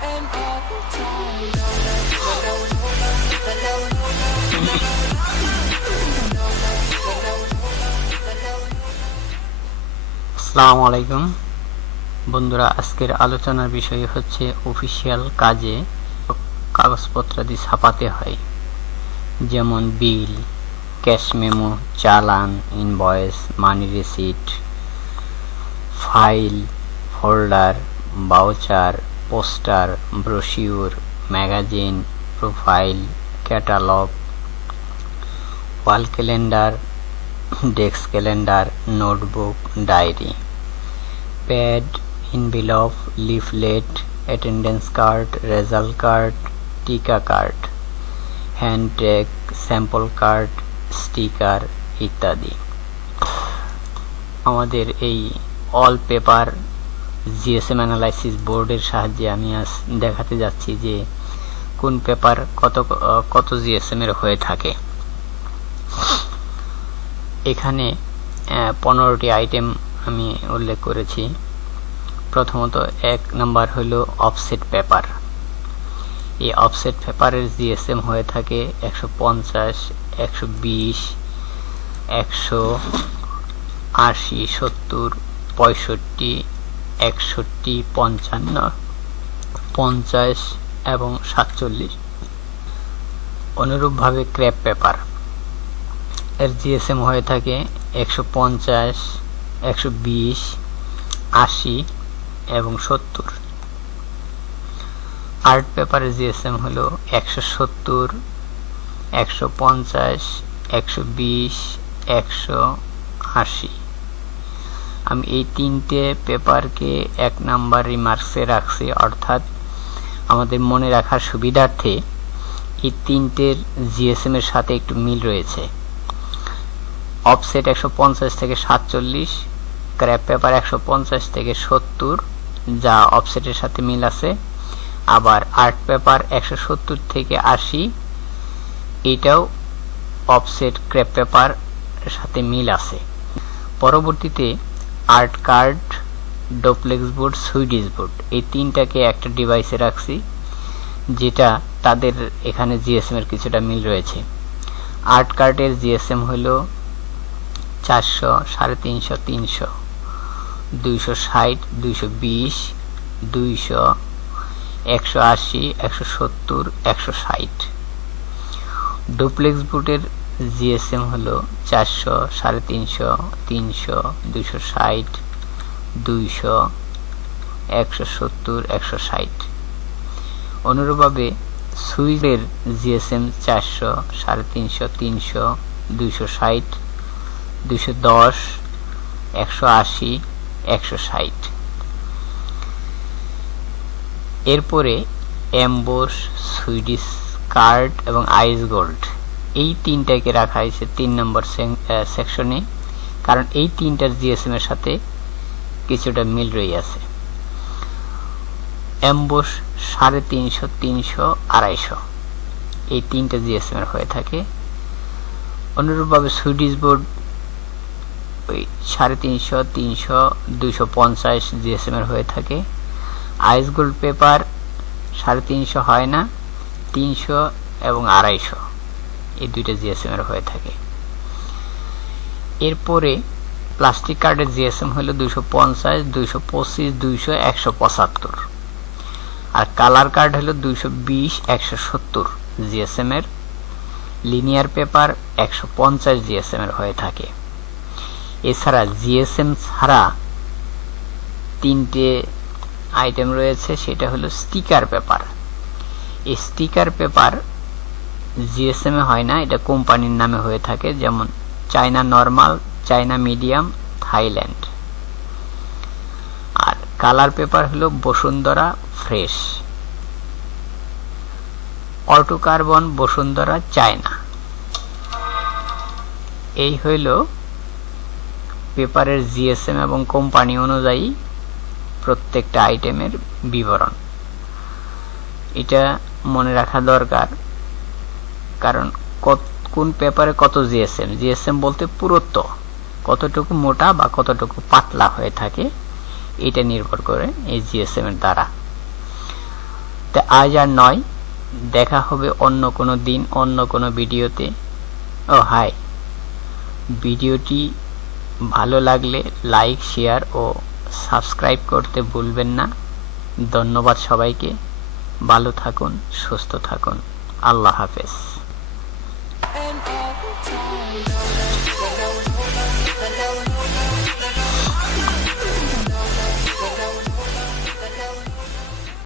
আসসালামু আলাইকুম বন্ধুরা, আজকের আলোচনার বিষয় হচ্ছে অফিসিয়াল কাজে কাগজপত্রাদি ছাপাতে হয়, যেমন বিল, ক্যাশ মেমো, চালান, invoice, money receipt, file, folder, voucher, poster, brochure, magazine, profile, catalogue, wall calendar, desk calendar, notebook, diary, pad, envelope, leaflet, attendance card, result card, টিকা card, hand tag, sample card, sticker ইত্যাদি। আমাদের এই all paper GSM analysis বোর্ডের সাহায্যে আমি আজ দেখাতে যাচ্ছি যে কোন পেপার কত জিএসএম এর হয়ে থাকে। এখানে 15টি আইটেম আমি উল্লেখ করেছি। প্রথমত 1 নাম্বার হলো অফসেট পেপার। এই অফসেট পেপারের জিএসএম হয়ে থাকে 150, 120, 180, 70, 65, 61, 55, 50 এবং 47। অনুরূপভাবে ক্র্যাপ পেপার এর জিএসএম হয়ে থাকে 150, 120, 80 এবং 70। আর্ট পেপারের জিএসএম হলো 170, 150, 120, 180। আমি এই তিনটে পেপারকে 1 নাম্বার রিমার্কসে রাখছি, অর্থাৎ আমাদের মনে রাখার সুবিধার্থে এই তিনটের জিএসএম এর সাথে একটু মিল রয়েছে। অফসেট 150 থেকে 47, ক্র্যাপ পেপার 150 থেকে 70, যা অফসেটের সাথে মিল আছে। আবার আর্ট পেপার 170 থেকে 80, এটাও অফসেট ক্র্যাপ পেপার সাথে মিল আছে। পরবর্তীতে art card, duplex board, Swedish board, এই তিনটাকে একটা ডিভাইসে রাখছি, যেটা তাদের এখানে জিএসএম এর কিছুটা মিল রয়েছে। আর্ট কার্ডের জিএসএম হলো 400, 350, 300, 260, 220, 200, 180, 170, 160। ডুপ্লেক্স বোর্ডের জিএসএম হলো 400, 350, 300, 260, 200, 170, 160। অনুরূপভাবে সুইচের জিএসএম 400, 350, 300, 260, 210, 180, 160। এরপরে এমবোস, সুইডিশ কার্ড এবং আইস গোল্ড, এই তিনটাকে রাখা হয়েছে 3 নম্বর সেকশনে, কারণ এই তিনটার জিএসএম এর সাথে কিছুটা মিল রয়ে আছে। এমবোস 350, 300, 250, এই তিনটা জিএসএম এর হয়ে থাকে। অনুরূপভাবে সুইডিশ বোর্ড 350, 300, 250 জিএসএম এর হয়ে থাকে। আইস গোল্ড পেপার 350 হয় না, 300 এবং 250, এই দুইটা জিএসএম এর হয়ে থাকে। এরপরে প্লাস্টিক কার্ডের জিএসএম হলো 250, 225, 200, 175। আর কালার কার্ড হলো 220, 170 জিএসএম এর। লিনিয়ার পেপার 150 জিএসএম এর হয়ে থাকে। এছাড়া জিএসএম ছাড়া তিনটে আইটেম রয়েছে, সেটা হলো স্টিকার পেপার। এই স্টিকার পেপার জিএসএম এ হয় না, এটা কোম্পানির নামে হয়ে থাকে, যেমন China normal, China medium, Thailand. আর কালার পেপার হলো Bashundhara fresh, auto carbon, Bashundhara, China. এই হইল পেপারের জিএসএম এবং কোম্পানি অনুযায়ী প্রত্যেকটা আইটেমের বিবরণ। এটা মনে রাখা দরকার, কারণ কোন পেপারে কত জিএসএম বলতে পুরুত্ব, কতটুকু মোটা বা কতটুকু পাতলা হয়ে থাকে, এটা নির্ভর করে এই জিএসএম এর দ্বারা। তা আজ আর নয়, দেখা হবে অন্য কোনো দিন অন্য কোনো ভিডিওতে। ও হাই, ভিডিওটি ভালো লাগলে লাইক, শেয়ার ও সাবস্ক্রাইব করতে ভুলবেন না। ধন্যবাদ সবাইকে। ভালো থাকুন, সুস্থ থাকুন। আল্লাহ হাফেজ।